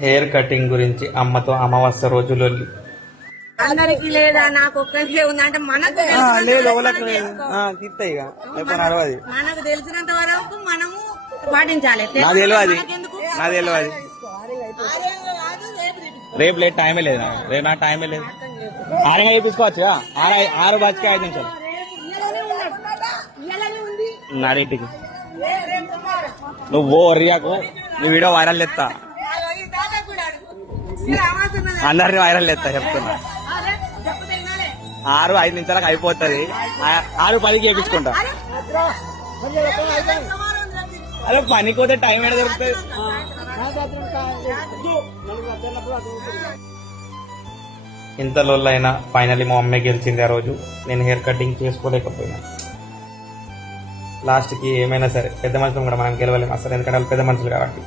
Hair cutting గురించి అమ్మతో అమావాస్య రోజు లొల్లి. అందరికి లేదా నాకు ఒక్కరికే ఉంది అంటే మనకు లేదు తిత్తా ఇక అరవది మనకు తెలిసినంత వరకు మనము పాటించాలి. నాకు తెలియదు నాకు తెలియదు. రేపు లేదు, టైమే లేదు రేపు నాకు టైమే లేదు. 6 తీసుకోవచ్చు, 6 బజ్కి 5 నిమిషాలు నాడింటికి. నువ్వు రియాకు నువ్వు వీడియో వైరల్ ఎత్తా, అందరిని వైరల్ ఎత్తా చెప్తున్నా. 6-5 నిమిషాలకు అయిపోతుంది, 6-10కి చేయించుకుంటా. అదే పనికి పోతే టైం ఏడ దొరుకుతుంది. ఇంత లొల్లైనా ఫైనల్లీ మా అమ్మాయి గెలిచింది. ఆ రోజు నేను హెయిర్ కటింగ్ చేసుకోలేకపోయినా. లాస్ట్కి ఏమైనా సరే పెద్ద మనుషులు కూడా మనం గెలవలేము అసలు, ఎందుకంటే వాళ్ళు పెద్ద మనుషులు కాబట్టి.